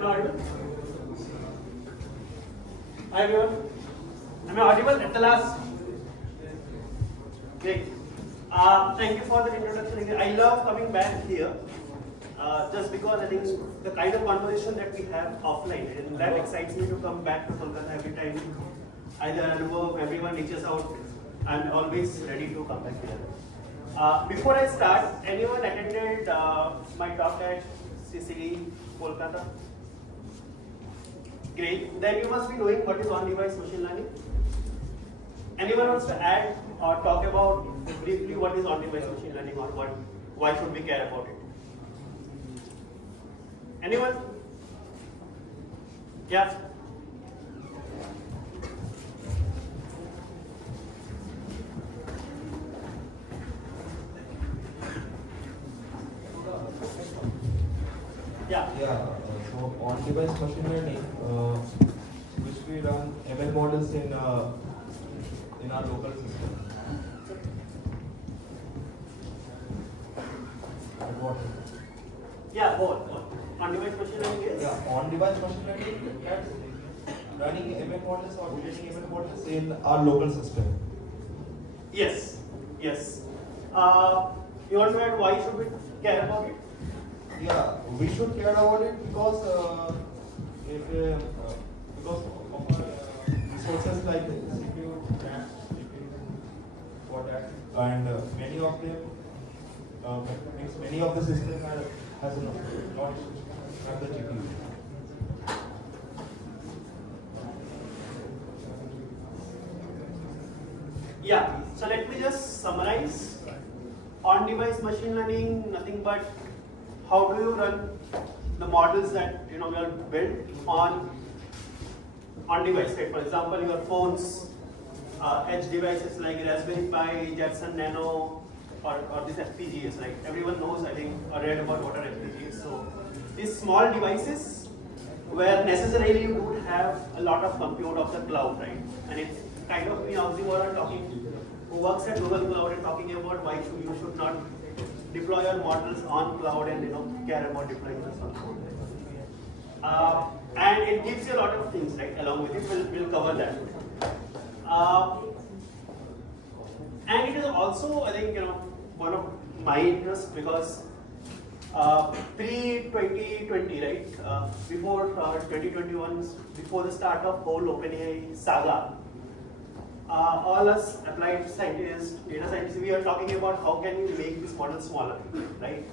Am I audible? Hi everyone. Am I audible at the last? Great. Thank you for the introduction. I love coming back here just because I think the kind of conversation that we have offline, and that excites me to come back to Kolkata every time. Either everyone reaches out, I'm always ready to come back here. Before I start, anyone attended my talk at CCE Kolkata? Great. Then you must be knowing what is on-device machine learning. Anyone wants to add or talk about briefly what is on-device machine learning, or why should we care about it? Anyone? Yeah. Yeah. So on-device machine learning, which we run ML models in our local system. What? Yeah, both. On-device machine learning is? Yeah, on-device machine learning, that's running ML models or training ML models in our local system. Yes. You want to add why should we care about it? Yeah, we should care about it because of resources like CPU, RAM, CPU for that, and many of the systems has not have the GPU. Yeah, so let me just summarize. On-device machine learning, nothing but how do you run the models that we are built on device, right? For example, your phones, edge devices like Raspberry Pi, Jetson Nano, or these FPGAs. Like everyone knows, I think, or read about what are FPGAs. So these small devices where necessarily you would have a lot of compute of the cloud, right? And it's kind of me oxymoron talking, who works at Google Cloud and talking about why you should not deploy your models on cloud and care about deploying this on cloud. And it gives you a lot of things, right? Along with it, we'll cover that. And it is also, I think, one of my interests because pre-2020, right? Before 2021, before the start of whole OpenAI saga, all us applied scientists, data scientists, we are talking about how can we make this model smaller, right?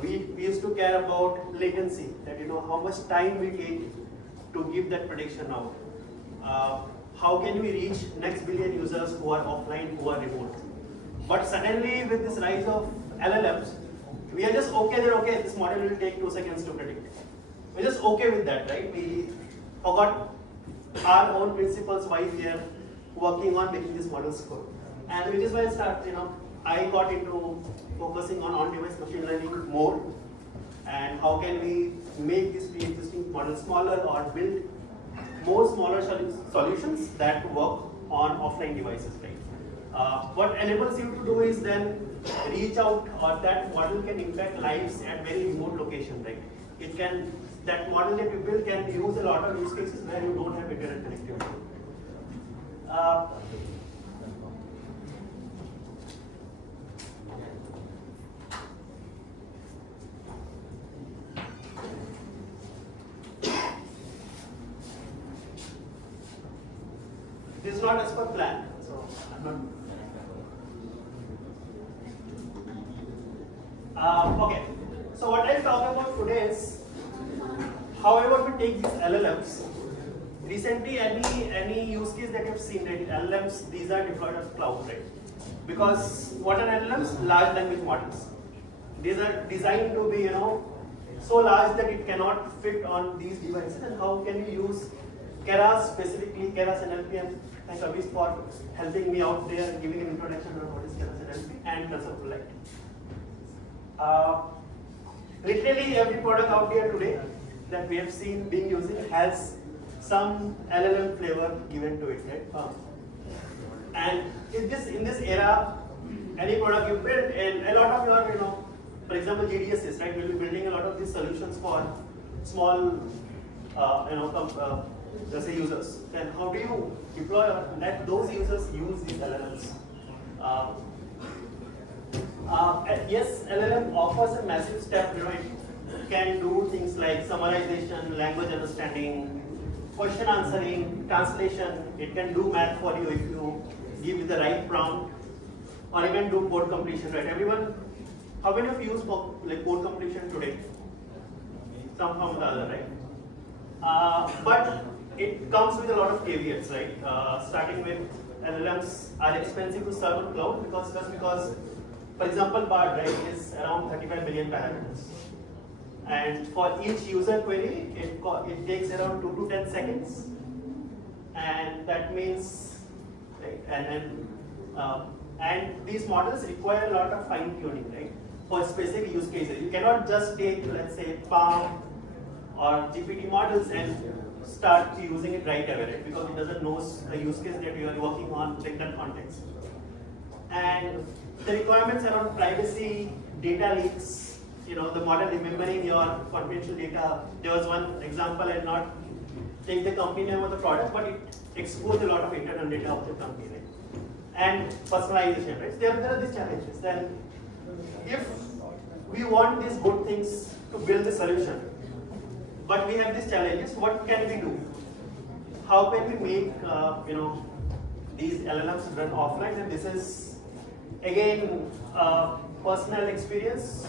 We used to care about latency, that how much time we take to give that prediction out. How can we reach next billion users who are offline, who are remote? But suddenly with this rise of LLMs, we are just okay that this model will take 2 seconds to predict. We're just okay with that, right? We forgot our own principles why we are working on making these models good. And which is why I got into focusing on-device machine learning more, and how can we make these pre-existing models smaller or build more smaller solutions that work on offline devices, right? What enables you to do is then reach out, or that model can impact lives at very remote locations, right? That model that you build can use a lot of use cases where you don't have internet connectivity. This is not as per plan, so I'm not. Okay, so what I'll talk about today is, however we take these LLMs. Recently, any use case that you've seen, right? LLMs, these are deployed on cloud, right? Because what are LLMs? Large language models. These are designed to be, so large that it cannot fit on these devices. And how can we use Keras, specifically Keras NLP, and thank Ahmed for helping me out there, giving an introduction on what is Keras NLP and TensorFlow Lite. Literally every product out there today that we have seen being used has some LLM flavor given to it, right? And in this era, any product you build, and a lot of your, for example, GDSs, right? We'll be building a lot of these solutions for small let's say users, then how do you deploy or let those users use these LLMs? Yes, LLM offers a massive step. It can do things like summarization, language understanding, question answering, translation. It can do math for you if you give it the right prompt, or even do code completion. Right? Everyone, how many of you use code completion today? Some from the other, right? But it comes with a lot of caveats, right? Starting with LLMs are expensive to serve on cloud just because, for example, BARD, right, is around 35 million parameters. And for each user query, it takes around 2 to 10 seconds. And that means, right, and these models require a lot of fine tuning, right? For specific use cases. You cannot just take, let's say, Palm or GPT models and start using it right away, right? Because it doesn't know the use case that you are working on in that context. And the requirements around privacy, data leaks, the model remembering your confidential data. There was one example, I'll not take the company name of the product, but it exposed a lot of internal data of the company, right? And personalization, right? There are these challenges. Then, if we want these good things to build the solution, but we have these challenges, what can we do? How can we make these LLMs run offline? And this is again personal experience.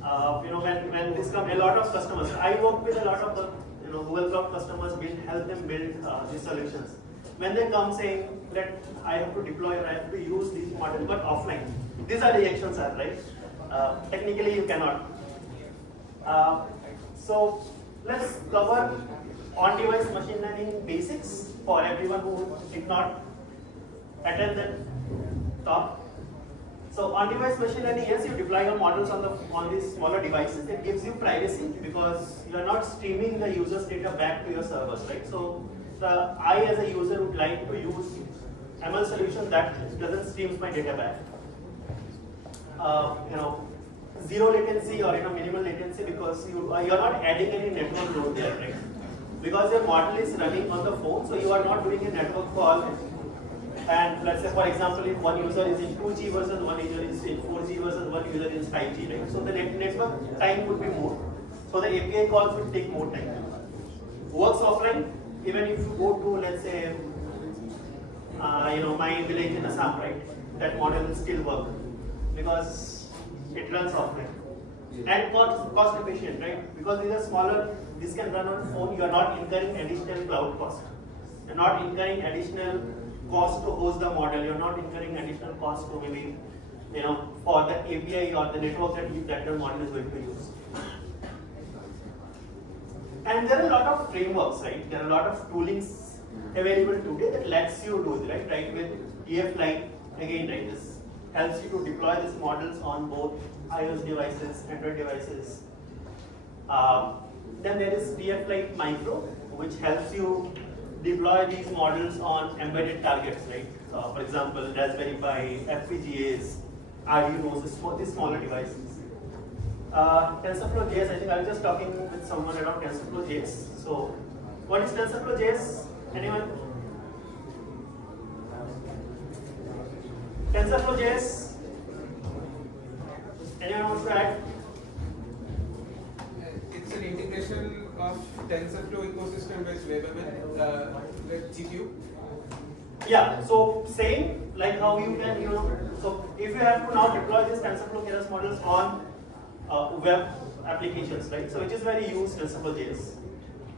When this comes, a lot of customers. I work with a lot of the Google Cloud customers, help them build these solutions. When they come saying that I have to deploy or I have to use these models, but offline, these are reactions, right? Technically, you cannot. So let's cover on-device machine learning basics for everyone who did not attend that talk. So on-device machine learning, yes, you deploy your models on these smaller devices. It gives you privacy because you are not streaming the user's data back to your servers, right? So I, as a user, would like to use ML solution that doesn't stream my data back. Zero latency or minimal latency because you're not adding any network load there, right? Because your model is running on the phone, so you are not doing a network call. And let's say, for example, if one user is in 2G versus one user is in 4G versus one user is 5G, right? So the network time would be more. So the API calls would take more time. Works offline, even if you go to, let's say, my village in Assam, right? That model will still work because it runs offline. And cost efficient, right? Because these are smaller, this can run on phone, you are not incurring additional cloud cost. You're not incurring additional cost to host the model, you're not incurring additional cost to maybe, for the API or the network that the model is going to use. And there are a lot of frameworks, right? There are a lot of toolings available today that lets you do it, right? Right, with TF again, right? This helps you to deploy these models on both iOS devices, Android devices. Then there is TF Micro, which helps you deploy these models on embedded targets, right? For example, Raspberry Pi, FPGAs, Arduinos, these smaller devices. TensorFlow.js, I think I was just talking with someone around TensorFlow.js. So, what is TensorFlow.js? Anyone? TensorFlow.js? Anyone wants to add? It's an integration of TensorFlow ecosystem with GPU. Yeah, so same like how you can, so if you have to now deploy these TensorFlow Keras models on web applications, right? So which is where you use TensorFlow.js.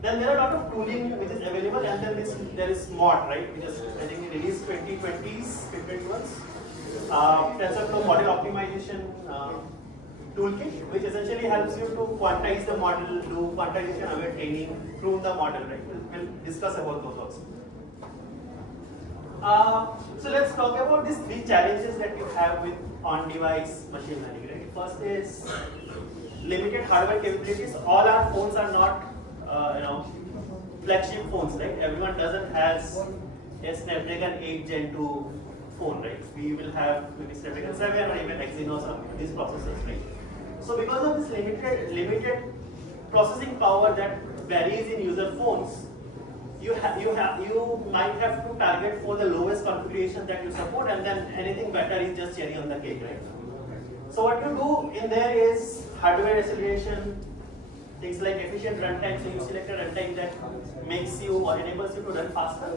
Then there are a lot of tooling which is available, and then there is MOD, right? Which is, I think, released 2021. TensorFlow model optimization toolkit, which essentially helps you to quantize the model, do quantization aware training, prune the model, right? We'll discuss about those also. So let's talk about these three challenges that you have with on-device machine learning, right? First is limited hardware capabilities. All our phones are not, flagship phones, right? Everyone doesn't has a Snapdragon 8 Gen 2 phone, right? We will have maybe Snapdragon 7 or even Exynos or these processors, right? So because of this limited processing power that varies in user phones, you might have to target for the lowest configuration that you support, and then anything better is just cherry on the cake, right? So what you do in there is hardware acceleration, things like efficient runtime. So you select a runtime that makes you or enables you to run faster.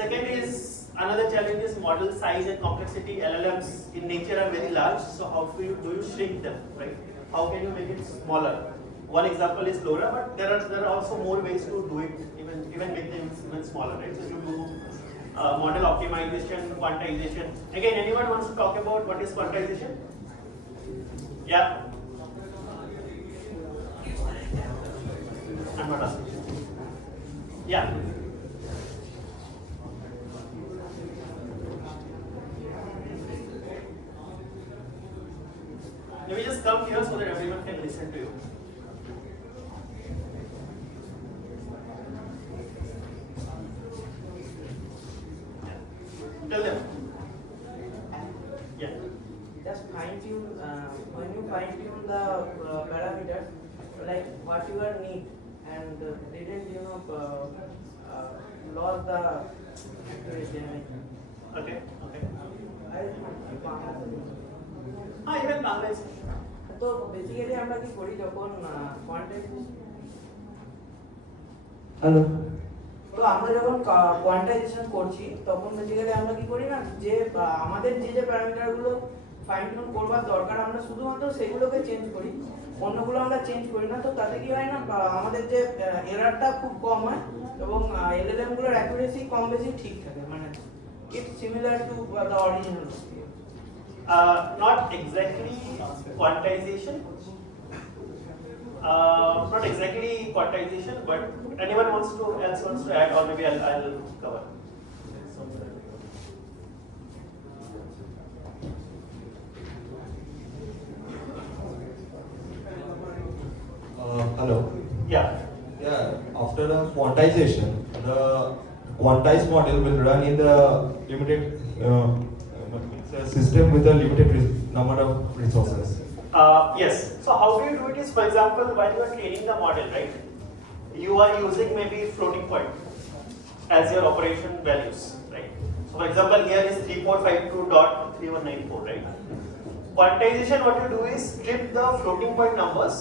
Second is another challenge is model size and complexity. LLMs in nature are very large. So how do you shrink them, right? How can you make it smaller? One example is LoRa, but there are also more ways to do it, even make them even smaller, right? So you do model optimization, quantization. Again, anyone wants to talk about what is quantization? Yeah. I'm not asking. Yeah. Let me just come here so that everyone can listen to you. Tell them. Yeah. Just fine tune, when you fine tune the parameters, like what you are need, and didn't lost the accuracy. Okay. I Even Bangladesh. তো basically আমরা কি করি যখন hello. তো আমরা যখন quantisation করছি তখন বেসিক্যালি আমরা কি করি না যে আমাদের যে প্যারামিটারগুলো ফাইন টিউন করবার দরকার আমরা শুধুমাত্র সেগুলোকে চেঞ্জ করি, অন্যগুলো আমরা চেঞ্জ করি না। তো তাতে কি হয় না আমাদের যে এরারটা খুব কম হয় এবং এলএলএম গুলোর অ্যাকুরেসি কম বেশি ঠিক থাকে, মানে it's similar to the original. Not exactly quantization. Not exactly quantization, but anyone else wants to add, or maybe I'll cover. Hello. Yeah. Yeah. After the quantization, the quantized model will run in the limited system with a limited number of resources. Yes. So how do you do it is, for example, while you are training the model, right? You are using maybe floating point as your operation values, right? So for example, here is 3452.3194, right? Quantization, what you do is strip the floating point numbers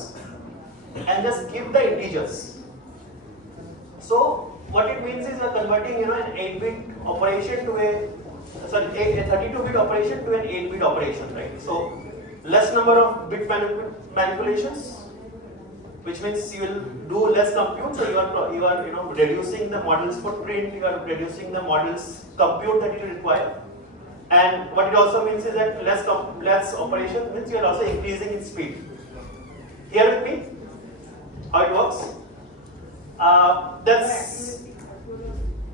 and just give the integers. So what it means is you're converting, an 8-bit operation to a 32-bit operation to an 8-bit operation, right? So less number of bit manipulations, which means you will do less compute. So you are reducing the model's footprint, you are reducing the model's compute that you require. And what it also means is that less operation means you are also increasing in speed. Here with me, how it works?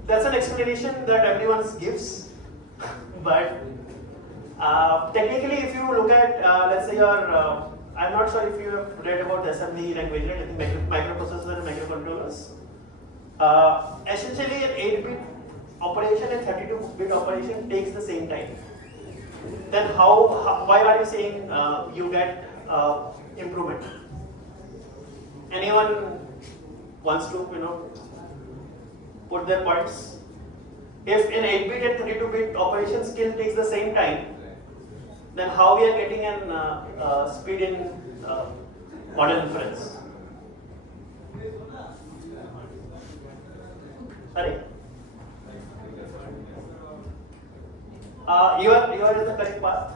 That's an explanation that everyone gives. But technically, if you look at, let's say I'm not sure if you have read about the assembly language, right? I think microprocessors and microcontrollers. Essentially, an 8-bit operation and 32-bit operation takes the same time. Then why are you saying you get improvement? Anyone wants to, put their points? If an 8-bit and 32-bit operation still takes the same time, then how we are getting an speed in model inference? Sorry? You are in the correct path.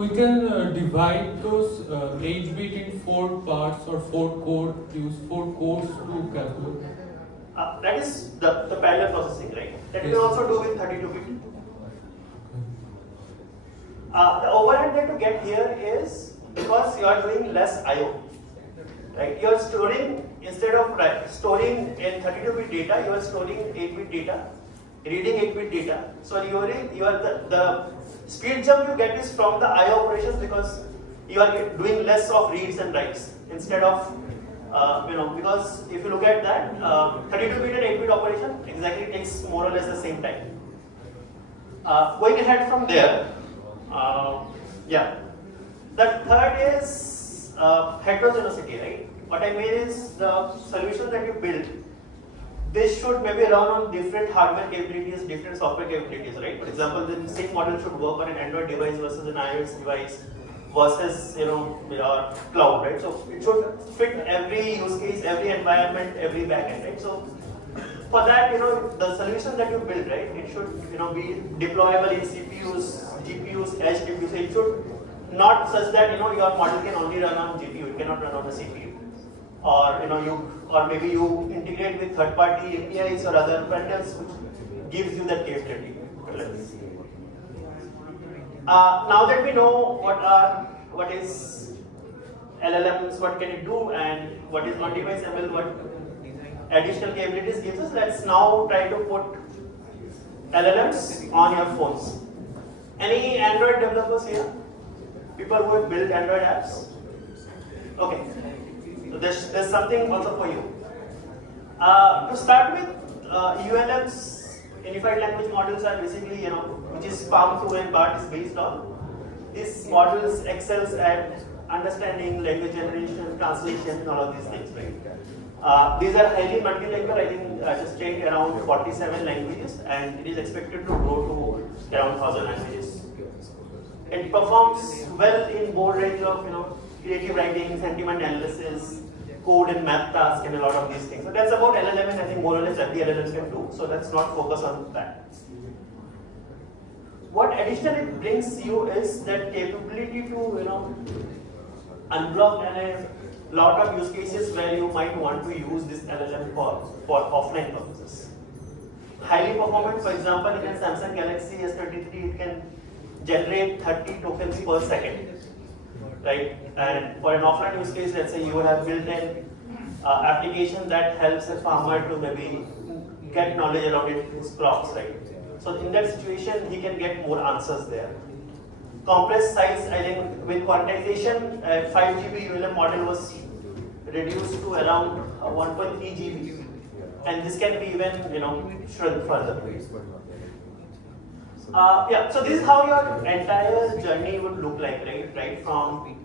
We can divide those 8-bit in 4 parts or 4 cores, use 4 cores to calculate. That is the parallel processing, right? That you can also do with 32-bit. The overhead that you get here is because you are doing less I/O, right? You are storing, instead of storing in 32-bit data, you are storing 8-bit data, reading 8-bit data. So the speed jump you get is from the I/O operations because you are doing less of reads and writes instead of because if you look at that 32-bit and 8-bit operation exactly takes more or less the same time. Going ahead from there, Yeah. The third is heterogeneity, right? What I mean is the solution that you build, this should maybe run on different hardware capabilities, different software capabilities, right? For example, the same model should work on an Android device versus an iOS device versus your cloud, right? So it should fit every use case, every environment, every backend, right? So for that, the solution that you build, right, it should be deployable in CPUs, GPUs, edge GPUs. It should not such that your model can only run on GPU, it cannot run on a CPU, or maybe you integrate with third-party APIs or other vendors which gives you that capability. Now that we know what is LLMs, what can it do, and what is on-device ML, what additional capabilities gives us, let's now try to put LLMs on your phones. Any Android developers here? People who have built Android apps? Okay. So there's something also for you. To start with, ULMs, Unified Language Models, are basically, which is PALM2 and BART is based on. These models excels at understanding language generation, translation, all of these things, right? These are highly multilingual. I think I just checked around 47 languages, and it is expected to grow to around 1,000 languages. It performs well in broad range of creative writing, sentiment analysis, code and math tasks, and a lot of these things. So that's about LLM, and I think more or less every LLM can do. So let's not focus on that. What additionally it brings you is that capability to unblock and a lot of use cases where you might want to use this LLM for offline purposes. Highly performant, for example, in a Samsung Galaxy S23, it can generate 30 tokens per second, right? And for an offline use case, let's say you have built an application that helps a farmer to maybe get knowledge around his crops, right? So in that situation, he can get more answers there. Compressed size, I think with quantization, 5 GB ULM model was reduced to around 1.3 GB, and this can be even shrunk further. Yeah, so this is how your entire journey would look like, right? From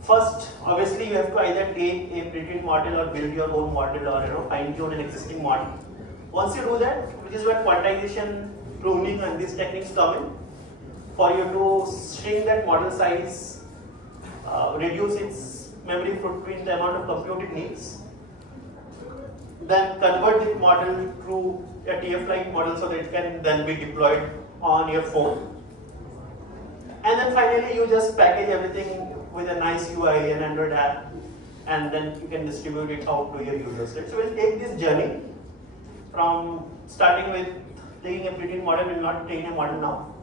first, obviously, you have to either take a pre-trained model or build your own model, or fine-tune an existing model. Once you do that, which is where quantization, pruning, and these techniques come in, for you to shrink that model size, reduce its memory footprint, the amount of compute it needs, then convert the model to a TF-like model so that it can then be deployed on your phone. And then finally, you just package everything with a nice UI, an Android app, and then you can distribute it out to your users. Right? So we'll take this journey from starting with taking a pre-trained model, we'll not take a model now,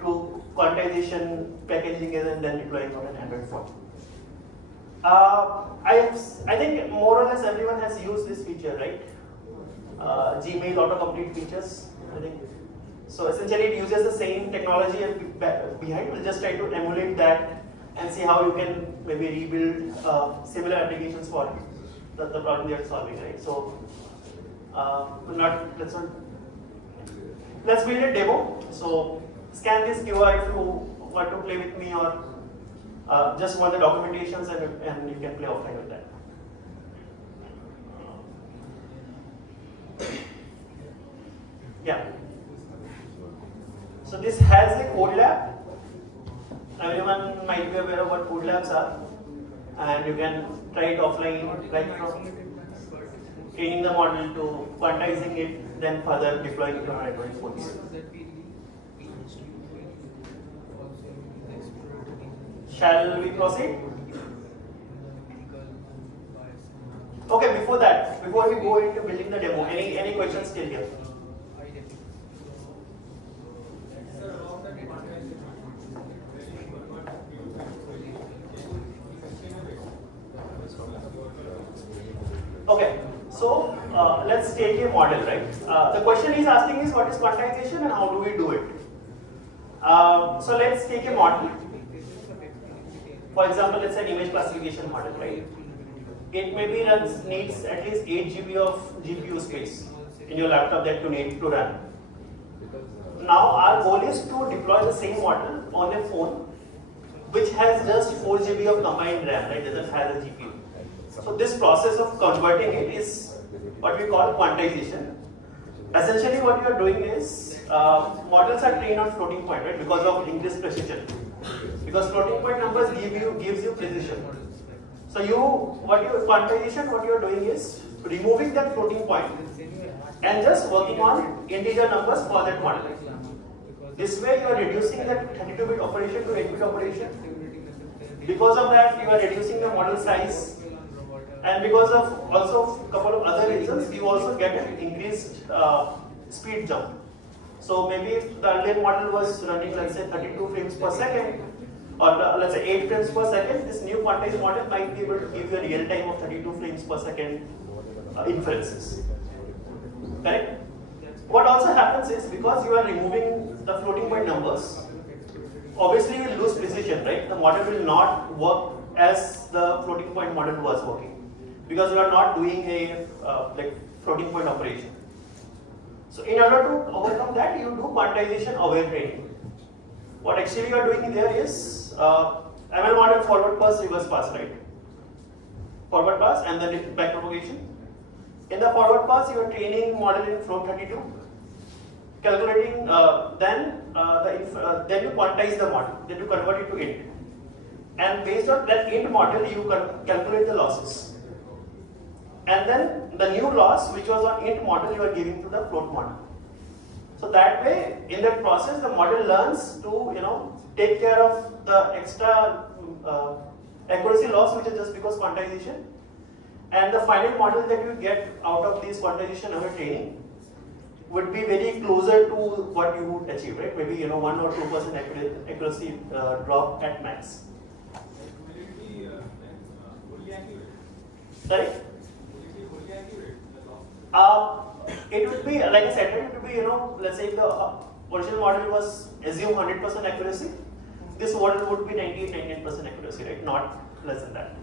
to quantization, packaging it, and then deploying on an Android phone. I think more or less everyone has used this feature, right? Gmail autocomplete features, I think. So essentially it uses the same technology behind. We'll just try to emulate that and see how you can maybe rebuild similar applications for the problem you're solving, right? So let's build a demo. So scan this QR if you want to play with me, or just want the documentations, and you can play offline with that. Yeah. So this has a code lab. Everyone might be aware of what code labs are, and you can try it offline, right from training the model to quantizing it, then further deploying it on Android phones. Shall we proceed? Okay, before we go into building the demo, any questions still here? Okay, so let's take a model, right? The question he's asking is what is quantization and how do we do it? So let's take a model. For example, let's say an image classification model, right? It maybe needs at least 8 GB of GPU space in your laptop that you need to run. now our goal is to deploy the same model on a phone which has just 4 GB of combined RAM, right? Doesn't have a GPU. So this process of converting it is what we call quantization. Essentially, what you are doing is models are trained on floating point, right? Because of increased precision. Because floating point numbers gives you precision. So what you are doing is removing that floating point and just working on integer numbers for that model. This way you are reducing that 32-bit operation to 8-bit operation. Because of that, you are reducing the model size. And because of also a couple of other reasons, you also get an increased speed jump. So maybe if the earlier model was running, let's say 32 frames per second, or let's say 8 frames per second, this new quantized model might be able to give you a real time of 32 frames per second inferences. Correct? What also happens is, because you are removing the floating point numbers, obviously you will lose precision, right? The model will not work as the floating point model was working, because you are not doing a like floating point operation. So in order to overcome that, you do quantization aware training. What actually you are doing there is ML model forward pass, reverse pass, right? Forward pass and then back propagation. In the forward pass, you are training model in float 32, calculating, then you quantize the model, then you convert it to int. And based on that int model, you calculate the losses. And then the new loss, which was on int model, you are giving to the float model. So that way, in that process, the model learns to take care of the extra accuracy loss, which is just because quantization. And the final model that you get out of this quantization over training would be very closer to what you would achieve, right? Maybe 1 or 2% accuracy drop at max. Will it be fully accurate? Sorry? Will it be fully accurate? The loss? It would be, like I said, it would be, let's say if the original model was assume 100% accuracy, this model would be 98% accuracy, right? Not less than that.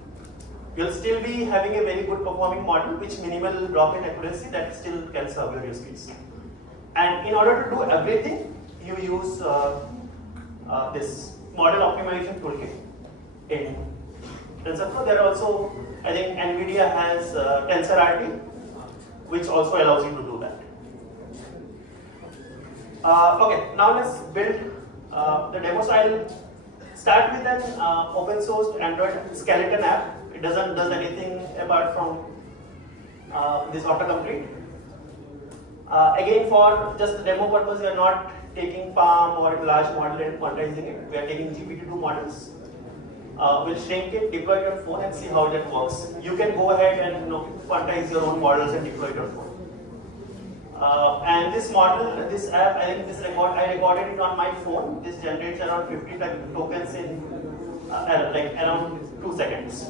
You'll still be having a very good performing model, which minimal drop in accuracy that still can serve your use case. And in order to do everything, you use this model optimization toolkit in TensorFlow. There are also, I think NVIDIA has TensorRT, which also allows you to do that. Okay, now let's build the demo. So I'll start with an open source Android skeleton app. It doesn't does anything apart from this autocomplete. Again, for just the demo purpose, we are not taking Palm or large model and quantizing it. We are taking GPT-2 models. We'll shrink it, deploy it on your phone, and see how that works. You can go ahead and quantize your own models and deploy it on phone. And this model, this app, I think I recorded it on my phone. This generates around 50 tokens in around 2 seconds.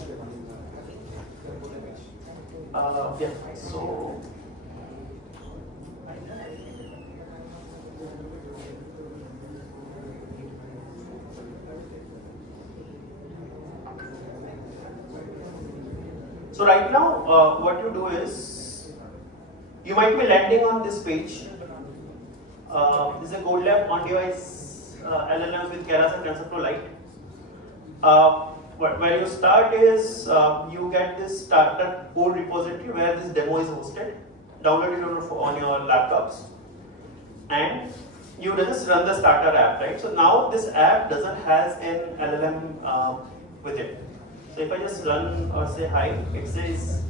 Yeah, so right now, what you do is, you might be landing on this page. This is a Gold Lab on-device LLMs with Keras and TensorFlow Lite. Where you start is, you get this starter code repository where this demo is hosted. Download it on your laptops, and you just run the starter app, right? So now this app doesn't has an LLM with it. So if I just run or say hi, it says,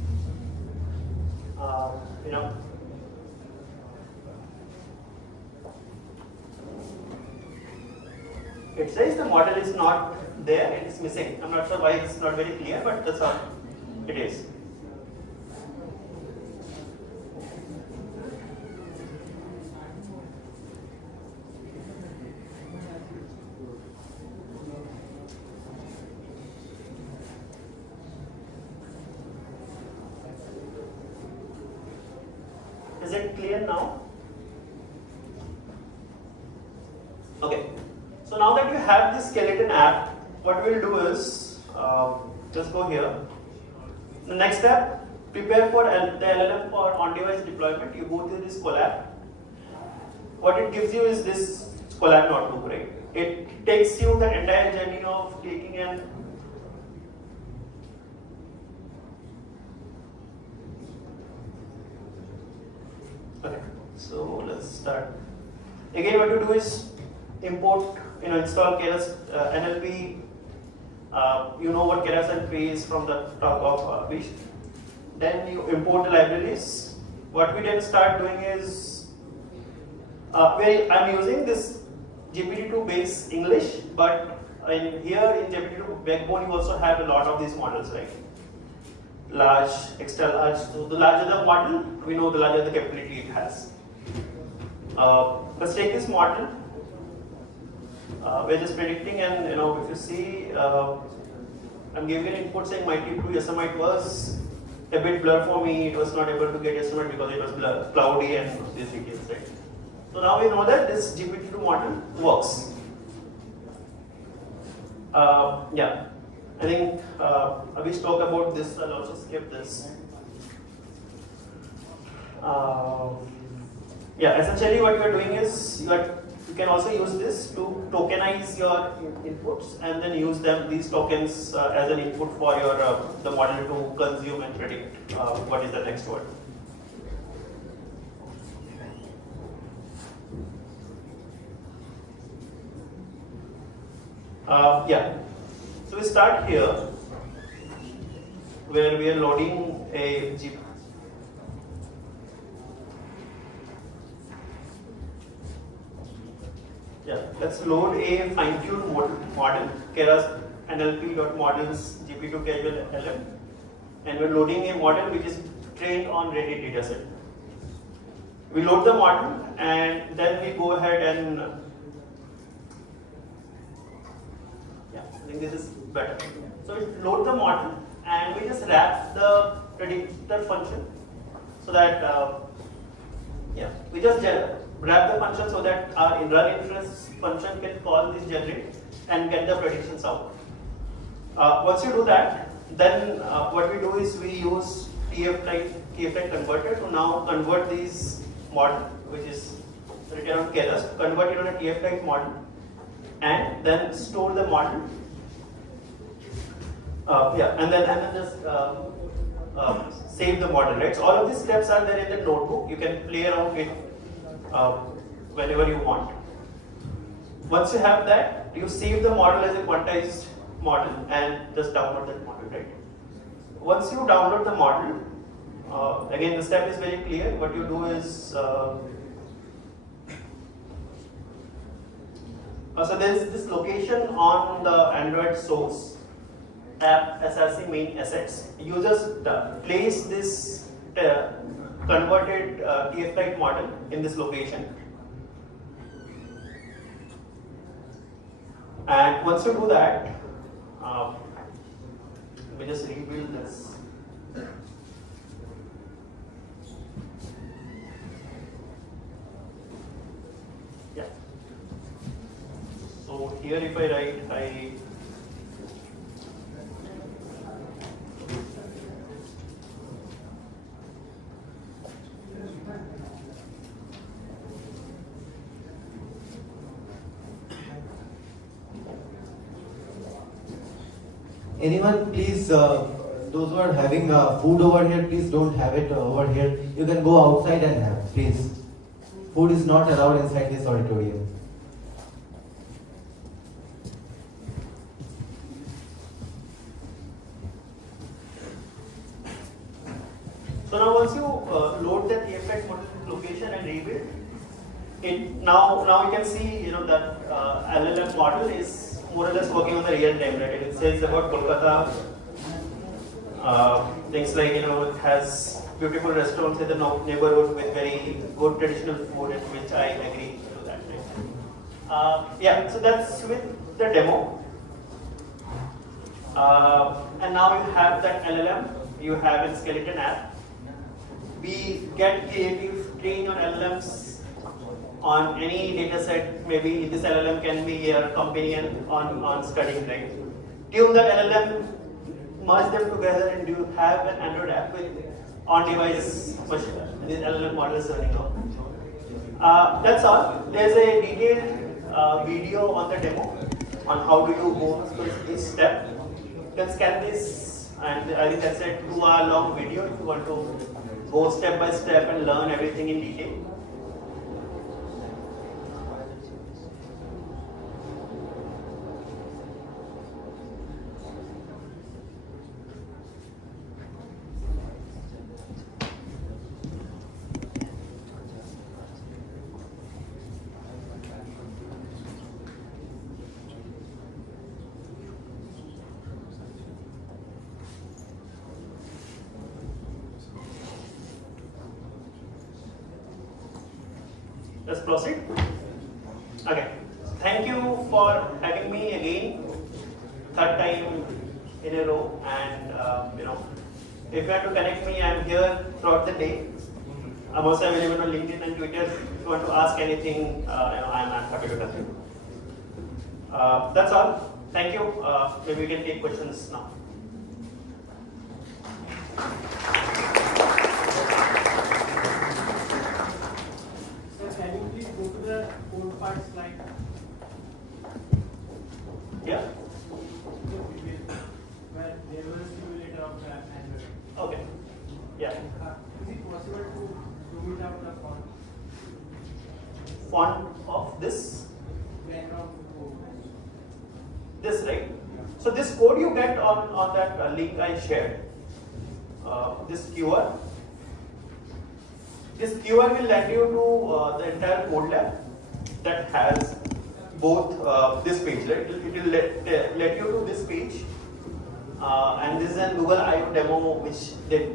it says the model is not there, it is missing. I'm not sure why it's not very clear, but that's how it is. Is it clear now? Okay. So now that you have this skeleton app, what we'll do is, just go here. The next step, prepare for the LLM for on-device deployment. You go to this collab. what it gives you is this Scholar notebook, right? It takes you the entire journey of taking an okay. So let's start. Again, what you do is import, install Keras NLP. You know what Keras NLP is from the talk of Vish. Then you import the libraries. What we then start doing is, I'm using this GPT-2 base English, but here in GPT-2 backbone you also have a lot of these models, right? Large, extra large. So the larger the model, we know the larger the capability it has. Let's take this model. We're just predicting, and if you see, I'm giving an input saying my T2 estimate was a bit blur for me. It was not able to get estimate because it was blur, cloudy and these details, right? So now we know that this GPT-2 model works. Yeah, I think we spoke about this. I'll also skip this. Yeah, essentially what you are doing is you can also use this to tokenize your inputs and then use these tokens as an input for your the model to consume and predict what is the next word. Yeah, so we start here where we are loading a GPU. Yeah, let's load a fine-tuned model, Keras NLP.models GP2 casual LM, and we're loading a model which is trained on Reddit dataset. We load the model and then we go ahead and I think this is better. So we load the model and we just wrap the predictor function so that we just wrap the function so that our run inference function can call this generate and get the predictions out. Once you do that, then what we do is we use TF-type converter to now convert these model, which is written on Keras, convert it on a TF-type model, and then store the model. And then just save the model, right? So all of these steps are there in the notebook. You can play around with whenever you want. Once you have that, you save the model as a quantized model and just download that model, right? Once you download the model, again the step is very clear. What you do is so there's this location on the Android source app SRC main assets. You just place this converted TF-type model in this location, and once you do that, we just rebuild this. Yeah. So here, if I write, anyone please, those who are having food over here, please don't have it over here. You can go outside and have, please. Food is not allowed inside this auditorium. So now once you load the TF-type model location and rebuild it, now you can see that LLM model is more or less working on the real time, right? It says about Kolkata, things like it has beautiful restaurants in the neighborhood with very good traditional food, in which I agree to that, right? Yeah, so that's with the demo. And now you have that LLM, you have a skeleton app. We get creative, train your LLMs on any data set. Maybe this LLM can be your companion on studying, right? Tune that LLM, merge them together, and you have an Android app with on-device machine. This LLM model is running That's all. There's a detailed video on the demo on how do you go through each step. You can scan this, and I think that's a 2-hour long video if you want to go step by step and learn everything in detail. Let's proceed. Okay. Thank you for having me again, third time in a row. And if you want to connect me, I'm here throughout the day. I'm also available on LinkedIn and Twitter. If you want to ask anything, I'm happy to help you. That's all. Thank you. Maybe we can take questions now. Can you please go to the code part slide? Yeah. Where there was a simulator of the Android. Okay. Yeah. Is it possible to zoom it out the font? Font of this. Background code. This, right? So this code you get on that link I shared. This QR. This QR will lead you to the entire code lab that has both this page, right? It will let you to this page, and this is a Google I/O demo which they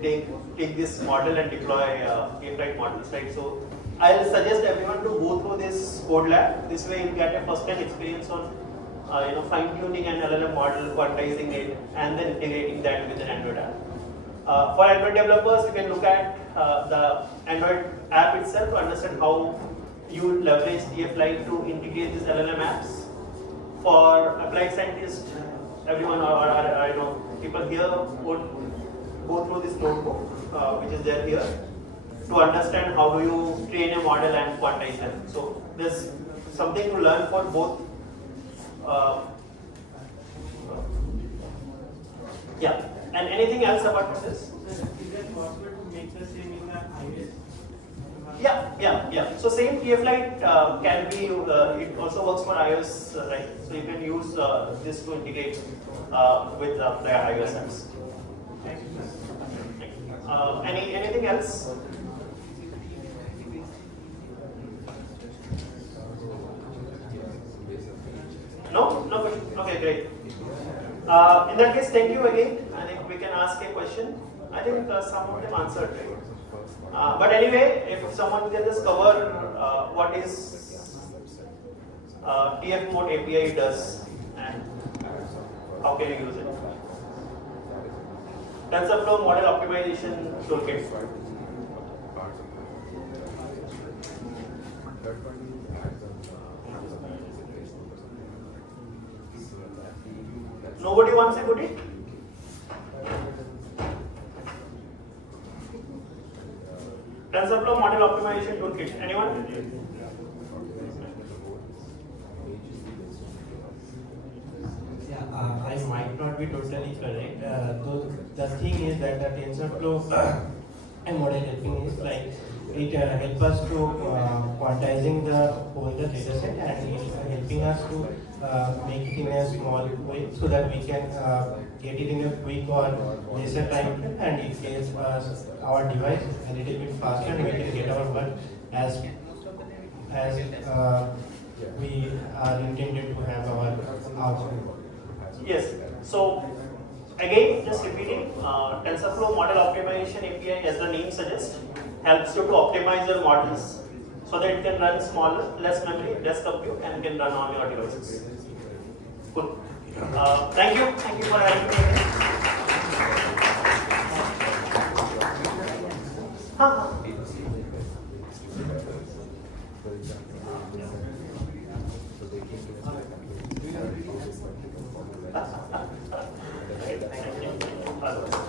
take this model and deploy K-Flight models, right? So I'll suggest everyone to go through this code lab. This way you'll get a first-hand experience on fine-tuning an LLM model, quantizing it, and then integrating that with an Android app. For Android developers, you can look at the Android app itself to understand how you leverage TFLite to integrate these LLM apps. For applied scientists, everyone or people here would go through this notebook, which is there here, to understand how do you train a model and quantize them. So there's something to learn for both. Yeah. And anything else apart from this? Is it possible to make the same in the iOS? Yeah. So same TFLite can be, it also works for iOS, right? So you can use this to integrate with the iOS apps. Thank you. Anything else? No question. Okay, great. In that case, thank you again. I think we can ask a question. I think some of them answered, right? But anyway, if someone can just cover what is TF mode API does and how can you use it? TensorFlow model optimization toolkit. Nobody wants a goodie? TensorFlow model optimization toolkit. Anyone? Yeah, I might not be totally correct. Though the thing is that the TensorFlow model helping is like it helps us to quantizing the whole the data set, and it's helping us to make it in a small way so that we can get it in a quick or lesser time frame, and it gets us our device a little bit faster, and we can get our work as we are intended to have our output. Yes. So again, just repeating, TensorFlow model optimization API, as the name suggests, helps you to optimize your models so that it can run smaller, less memory, less compute, and can run on your devices. Cool. Thank you for having me again. Thank you.